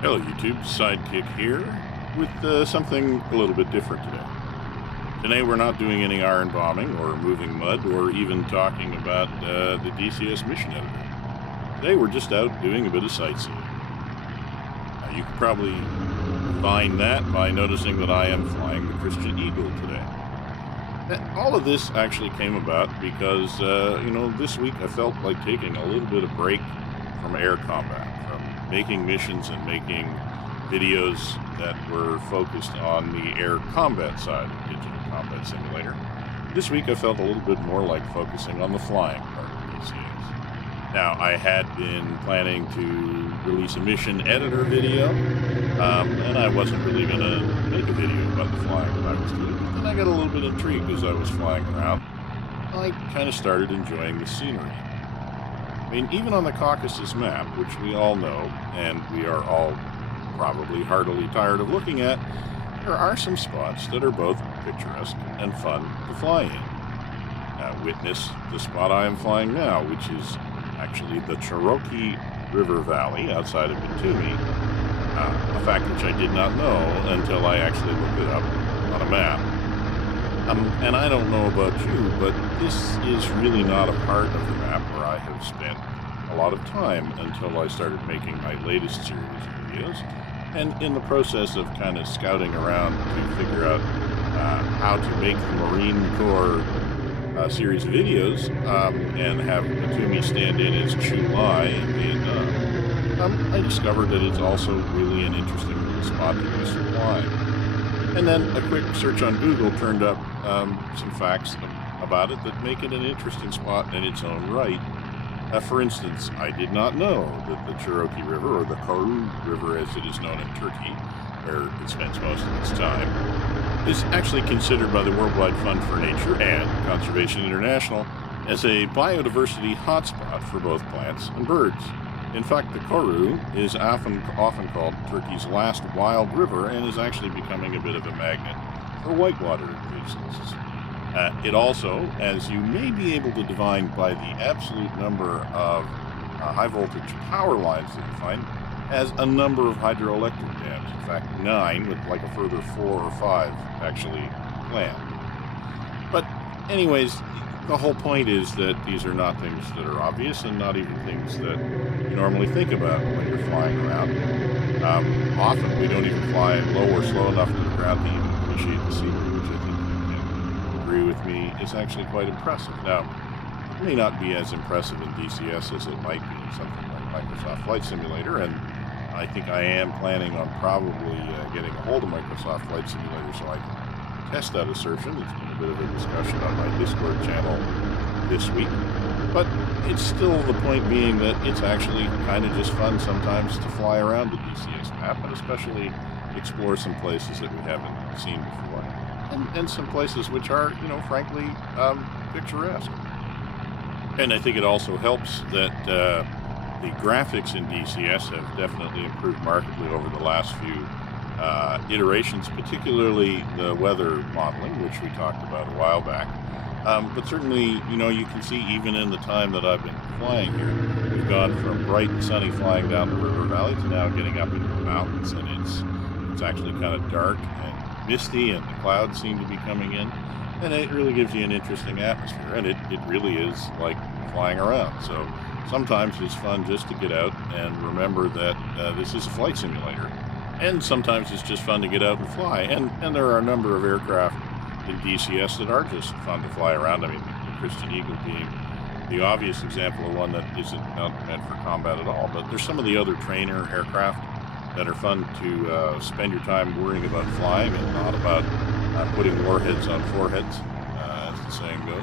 Hello YouTube, Sidekick here with something a little bit different today. Today we're not doing any iron bombing or moving mud or even talking about the DCS mission editor. Today we're just out doing a bit of sightseeing. You can probably find that by noticing that I am flying the Christian Eagle today. All of this actually came about because, this week I felt like taking a little bit of break from air combat, from making missions and making videos that were focused on the air combat side of Digital Combat Simulator. This week I felt a little bit more like focusing on the flying part of DCS. Now, I had been planning to release a mission editor video, and I wasn't really going to make a video about the flying that I was doing. But then I got a little bit intrigued as I was flying around. I kind of started enjoying the scenery. I mean, even on the Caucasus map, which we all know, and we are all probably heartily tired of looking at, there are some spots that are both picturesque and fun to fly in. Witness the spot I am flying now, which is actually the Cherokee River Valley outside of Batumi, a fact which I did not know until I actually looked it up on a map. And I don't know about you, but this is really not a part of the map where I have spent a lot of time until I started making my latest series of videos. And in the process of kind of scouting around to figure out how to make the Marine Corps series of videos and have Batumi stand in as Chu Lai in Vietnam, I discovered that it's also really an interesting little spot to do some flying. And then a quick search on Google turned up some facts about it that make it an interesting spot in its own right. For instance, I did not know that the Cherokee River, or the Karun River as it is known in Turkey, where it spends most of its time, is actually considered by the Worldwide Fund for Nature and Conservation International as a biodiversity hotspot for both plants and birds. In fact, the Karun is often called Turkey's last wild river and is actually becoming a bit of a magnet for whitewater enthusiasts. It also, as you may be able to divine by the absolute number of high-voltage power lines that you find, has a number of hydroelectric dams. In fact, 9, with like a further 4 or 5 actually planned. But anyways, the whole point is that these are not things that are obvious and not even things that you normally think about when you're flying around. Often we don't even fly low or slow enough to the ground to even appreciate the scenery, which I think you can agree with me is actually quite impressive. Now, it may not be as impressive in DCS as it might be in something like Microsoft Flight Simulator, and I think I am planning on probably getting a hold of Microsoft Flight Simulator so I can test that assertion. It's been a bit of a discussion on my Discord channel this week, but it's still the point being that it's actually kind of just fun sometimes to fly around the DCS map, and especially explore some places that we haven't seen before, and some places which are, frankly, picturesque. And I think it also helps that the graphics in DCS have definitely improved markedly over the last few iterations, particularly the weather modeling, which we talked about a while back. But certainly, you can see even in the time that I've been flying here, we've gone from bright and sunny flying down the river valley to now getting up into the mountains, and it's actually kind of dark and misty, and the clouds seem to be coming in, and it really gives you an interesting atmosphere, and it really is like flying around. So sometimes it's fun just to get out and remember that this is a flight simulator. And sometimes it's just fun to get out and fly. And there are a number of aircraft in DCS that are just fun to fly around. I mean, the Christian Eagle being the obvious example of one that isn't meant for combat at all. But there's some of the other trainer aircraft that are fun to spend your time worrying about flying and not about putting warheads on foreheads, as the saying goes.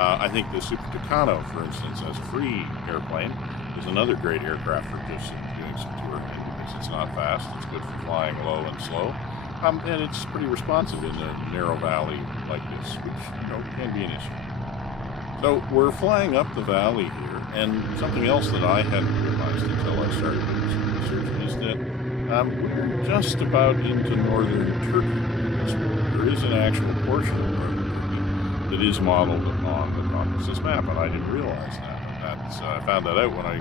I think the Super Tucano, for instance, as a free airplane, is another great aircraft for just doing some touring. It's not fast, it's good for flying low and slow, and it's pretty responsive in a narrow valley like this, which can be an issue. So we're flying up the valley here, and something else that I hadn't realized until I started doing some research is that we're just about into northern Turkey at this point. There is an actual portion of northern Turkey that is modeled on the Caucasus map, and I didn't realize that. I found that out when I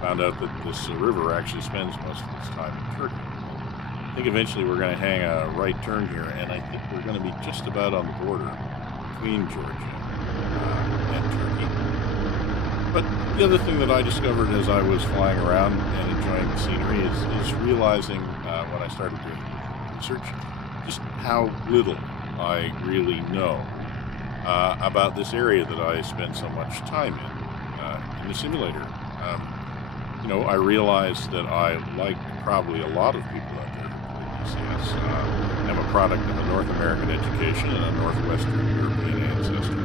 found out that this river actually spends most of its time in Turkey. I think eventually we're going to hang a right turn here, and I think we're going to be just about on the border between Georgia and Turkey. But the other thing that I discovered as I was flying around and enjoying the scenery is realizing when I started doing research just how little I really know about this area that I spend so much time in the simulator. I realized that I, like probably a lot of people out there who play DCS, am a product of a North American education and a Northwestern European ancestry,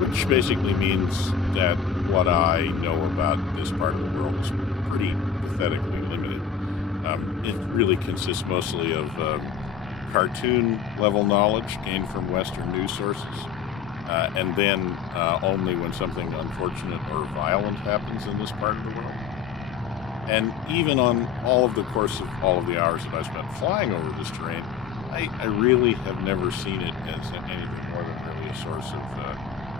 which basically means that what I know about this part of the world is pretty pathetically limited. It really consists mostly of cartoon level knowledge gained from Western news sources, and then only when something unfortunate or violent happens in this part of the world. And even on all of the course of all of the hours that I spent flying over this terrain, I really have never seen it as anything more than really a source of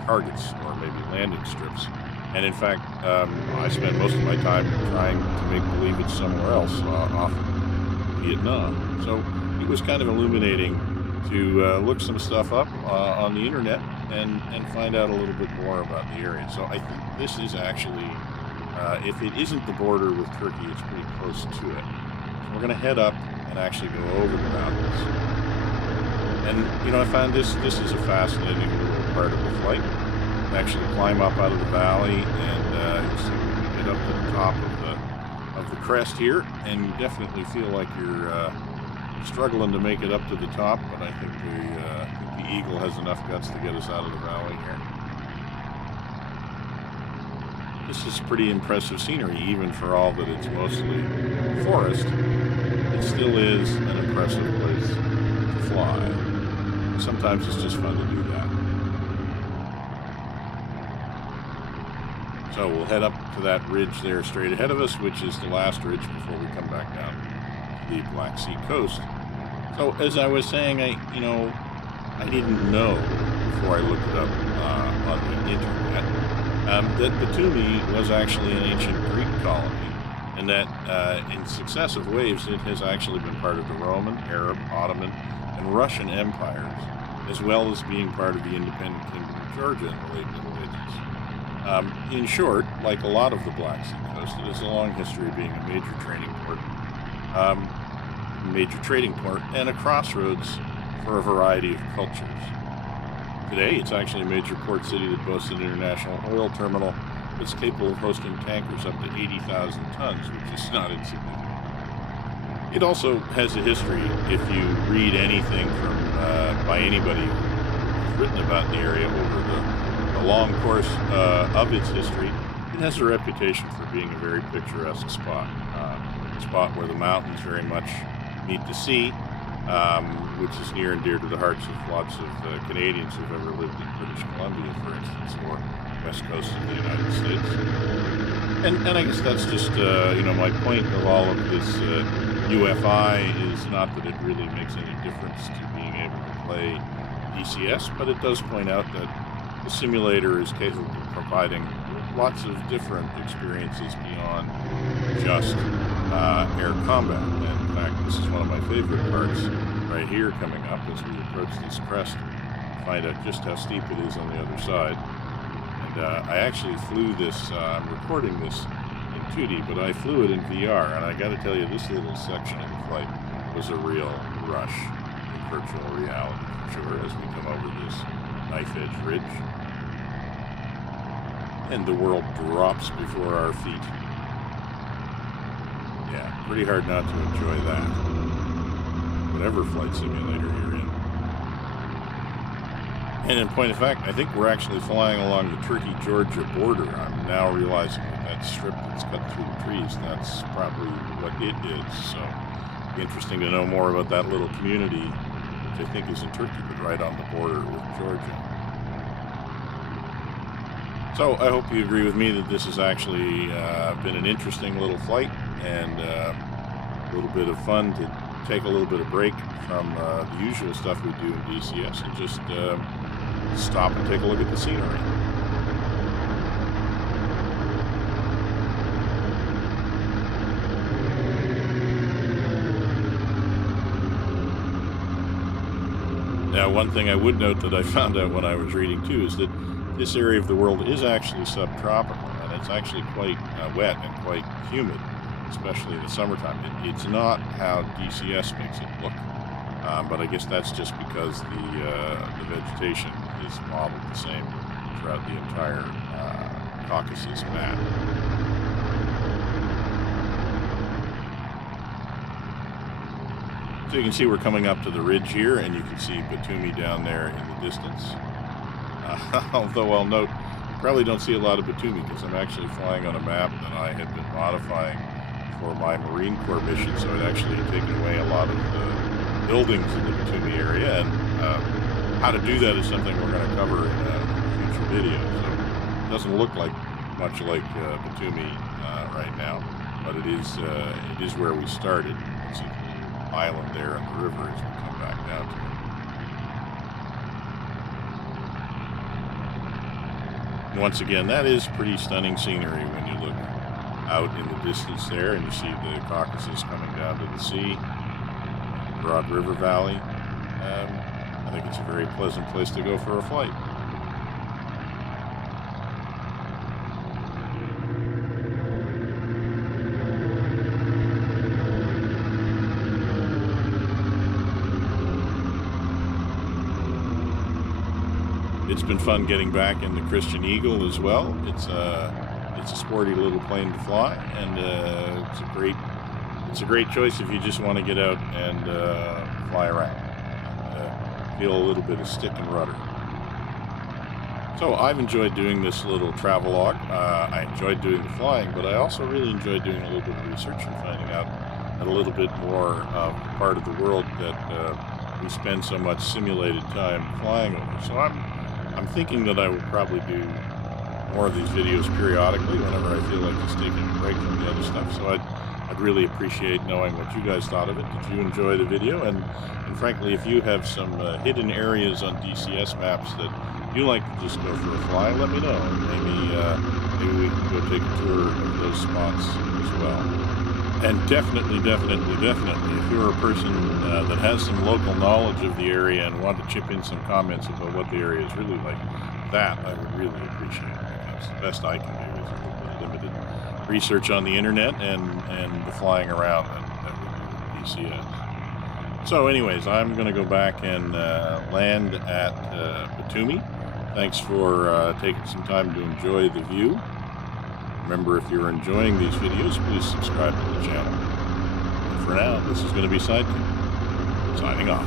targets or maybe landing strips. And in fact, I spend most of my time trying to make believe it's somewhere else, often Vietnam. So it was kind of illuminating to look some stuff up on the internet and find out a little bit more about the area. So I think this is actually, if it isn't the border with Turkey, it's pretty close to it. So we're going to head up and actually go over the mountains. And, I found this is a fascinating little part of the flight. Actually climb up out of the valley, and you see we can get up to the top of the crest here, and you definitely feel like you're struggling to make it up to the top, but I think the Eagle has enough guts to get us out of the valley here. This is pretty impressive scenery, even for all that it's mostly forest. It still is an impressive place to fly. Sometimes it's just fun to do that. So we'll head up to that ridge there straight ahead of us, which is the last ridge before we come back down to the Black Sea coast. So as I was saying, I didn't know before I looked it up on the internet that Batumi was actually an ancient Greek colony, and that in successive waves it has actually been part of the Roman, Arab, Ottoman, and Russian empires, as well as being part of the independent kingdom of Georgia in the late Middle Ages. In short, like a lot of the Black Sea coast, it has a long history of being a major trading port, and a crossroads for a variety of cultures. Today, it's actually a major port city that boasts an international oil terminal that's capable of hosting tankers up to 80,000 tons, which is not insignificant. It also has a history. If you read anything from by anybody who's written about the area over the long course of its history, it has a reputation for being a very picturesque spot. A spot where the mountains very much meet the sea, which is near and dear to the hearts of lots of Canadians who've ever lived in British Columbia, for instance, or west coast of the United States. And I guess that's just, my point of all of this UFI is not that it really makes any difference to being able to play DCS, but it does point out that the simulator is capable of providing lots of different experiences beyond just air combat. And in fact, this is one of my favorite parts right here coming up as we approach this crest to find out just how steep it is on the other side. And I actually flew this, I'm recording this in 2D, but I flew it in VR, and I got to tell you, this little section of the flight was a real rush in virtual reality, for sure, as we come over this knife edge ridge. And the world drops before our feet. Yeah, pretty hard not to enjoy that. Whatever flight simulator you're in. And in point of fact, I think we're actually flying along the Turkey-Georgia border. I'm now realizing that strip that's cut through the trees, that's probably what it is. So it'd be interesting to know more about that little community, which I think is in Turkey, but right on the border with Georgia. So I hope you agree with me that this has actually been an interesting little flight, and a little bit of fun to take a little bit of break from the usual stuff we do in DCS and just stop and take a look at the scenery. Now, one thing I would note that I found out when I was reading too is that this area of the world is actually subtropical, and it's actually quite wet and quite humid, especially in the summertime. It's not how DCS makes it look, but I guess that's just because the vegetation is modeled the same throughout the entire Caucasus map. So you can see we're coming up to the ridge here, and you can see Batumi down there in the distance. Although I'll note, you probably don't see a lot of Batumi because I'm actually flying on a map that I had been modifying for my Marine Corps mission, so it actually had taken away a lot of the buildings in the Batumi area, and how to do that is something we're going to cover in a future video. So it doesn't look like much like Batumi right now, but it is where we started. It's an island there on the river as we come back down to it. And once again, that is pretty stunning scenery when you look out in the distance there and you see the Caucasus coming down to the sea, the broad river valley. I think it's a very pleasant place to go for a flight. It's been fun getting back in the Christian Eagle as well. It's a sporty little plane to fly, and it's a great choice if you just want to get out and fly around, and, feel a little bit of stick and rudder. So I've enjoyed doing this little travelogue. I enjoyed doing the flying, but I also really enjoyed doing a little bit of research and finding out a little bit more of the part of the world that we spend so much simulated time flying over. So I'm thinking that I will probably do more of these videos periodically whenever I feel like just taking a break from the other stuff. So I'd really appreciate knowing what you guys thought of it. Did you enjoy the video? And frankly, if you have some hidden areas on DCS maps that you like to just go for a fly, let me know. And maybe we can go take a tour of those spots as well. And definitely, if you're a person that has some local knowledge of the area and want to chip in some comments about what the area is really like, that I would really appreciate, because the best I can do is a little bit of limited research on the internet and the flying around that we do with DCS. So anyways, I'm going to go back and land at Batumi. Thanks for taking some time to enjoy the view. Remember, if you're enjoying these videos, please subscribe to the channel. And for now, this is going to be Sightseeing, signing off.